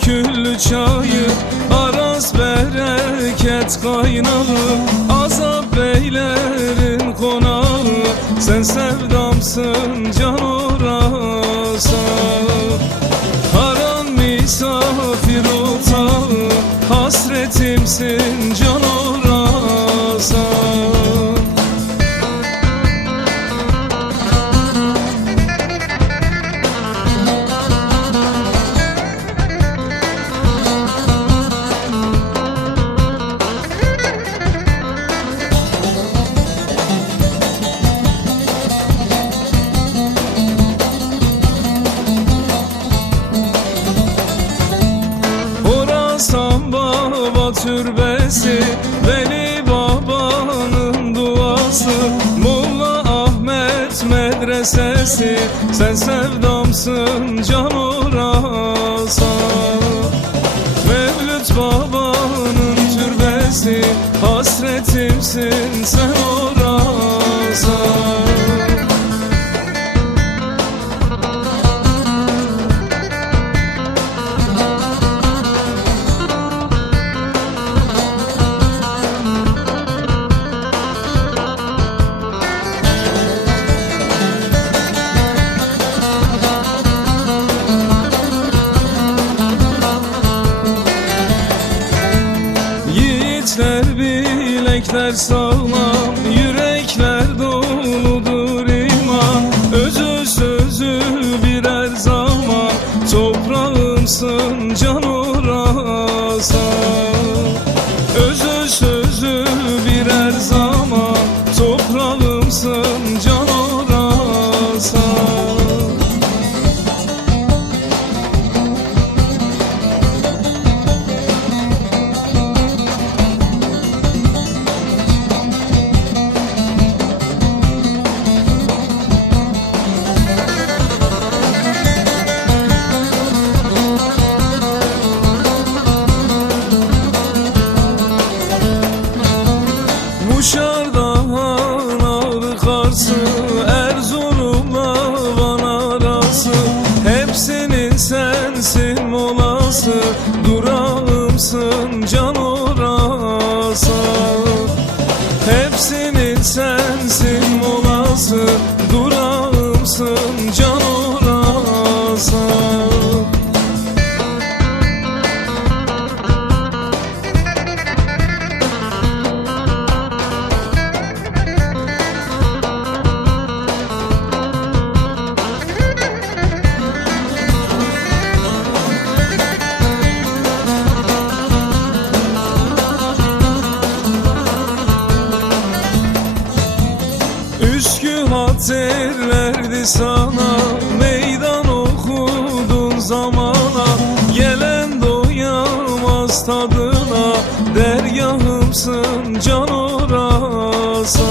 küllü çayı, araz bereket kaynağı, azap beylerin konağı. Sen sevdamsın can orasa, haran misafir otağı, hasretimsin can orasa. Baba türbesi, Veli Baba'nın duası, Molla Ahmet medresesi. Sen sevdamsın can orasa, Mevlüt Baba'nın türbesi, hasretimsin sen orasa. Yiğitler bilekler sağlam, yürekler doludur iman. Özü sözü birer zaman, toprağımsın can orasa. Özü sözü birer zaman, toprağımsın can orasa. Uşar'dan Ağrı Kars'ı, Erzurum'la Van arası, hepsinin sensin molası, durağımsın can orasa. Hepsinin sensin molası, durağımsın can orasa. Üskühat derlerdi sana, meydan okudun zamana. Gelen doyamaz tadına, dergahımsın can orasa.